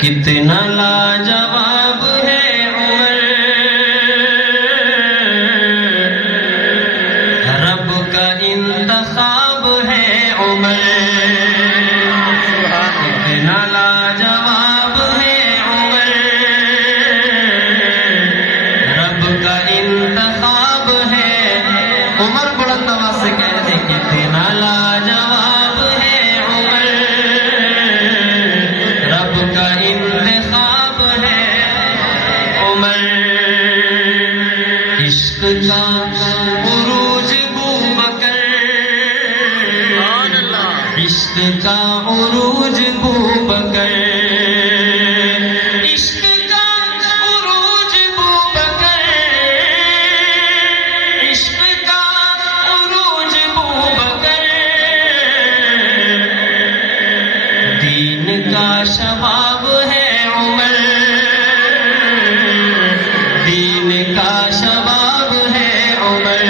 کتنا لاجواب ہے عمر، رب کا انتخاب ہے عمر، کتنا لاجواب ہے عمر، رب کا انتخاب ہے عمر۔ بلند آواز سے کہہ رہے ہیں کتنا لاجواب ہے عمر، رب کا انتخاب ہے عمر۔ عشق کا عروج بوبکر، عشق کا عروج بوبکر، عشق کا عروج بوبکر، عشق کا عروج بوبکر، دین کا شباب ہے عمر، دین کا شباب ہے عمر،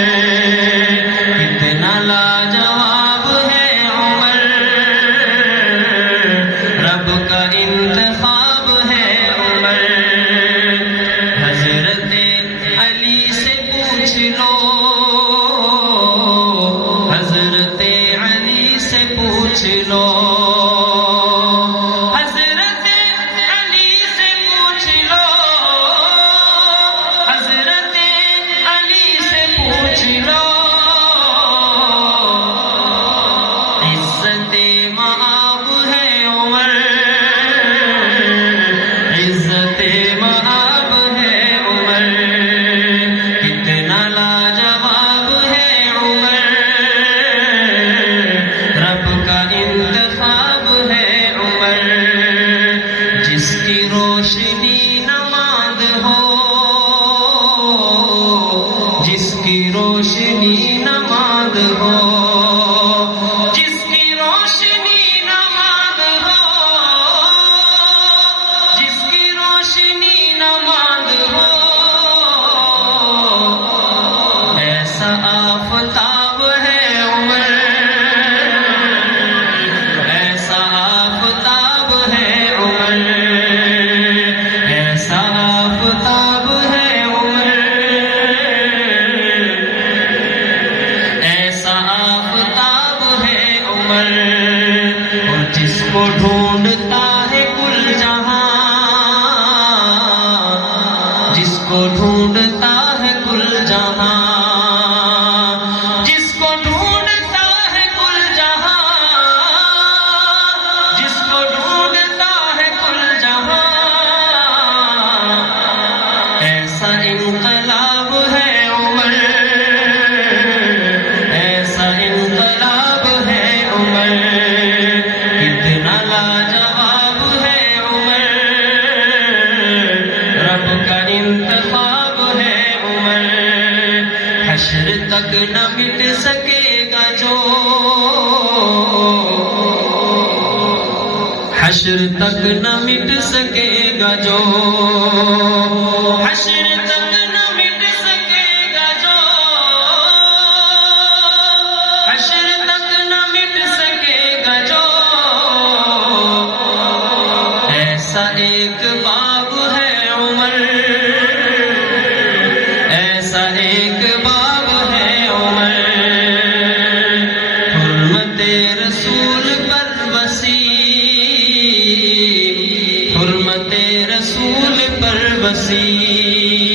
کتنا لاجواب ہے عمر، رب کا انتخاب ہے عمر۔ حضرت علی سے پوچھ لو، حضرت علی سے پوچھ لو، حضرت علی سے پوچھ لو، حضرت علی سے پوچھ لو، عزت مآب ہے عمر، عزت مآب ہے عمر، کتنا لاجواب ہے عمر، رب کا انتخاب ہے عمر۔ جس کی روشنی نماز ہو، جس کی روشنی نماز ہو، جس کی روشنی نماز ہو، جس کی روشنی نماز ہو، ایسا آفتاب ہے عمر، ایسا آفتاب ہے عمر، ایسا آفتاب ہے عمر، ایسا آفتاب ہے عمر۔ اور جس کو ڈھونڈتا ہے کل جہاں، جس کو ڈھونڈتا ہے کل جہاں، جس کو ڈھونڈتا ہے کل جہاں، جس کو ڈھونڈتا ہے کل جہاں، ایسا انقلاب ہے عمر، ایسا انقلاب ہے عمر، کتنا لاجواب ہے عمر، رب کا انتخاب ہے عمر۔ حشر تک نہ مٹ سکے گا جو، حشر تک نہ مٹ سکے گا جو، حشر تک نہ مٹ سکے گا جو، حشر تک نہ مٹ سکے گا جو، ایسا ایک باب ہے عمر، ایسا ایک باب ہے عمر، حرمت رسول پر وسیع، حرمت رسول پر وسیع،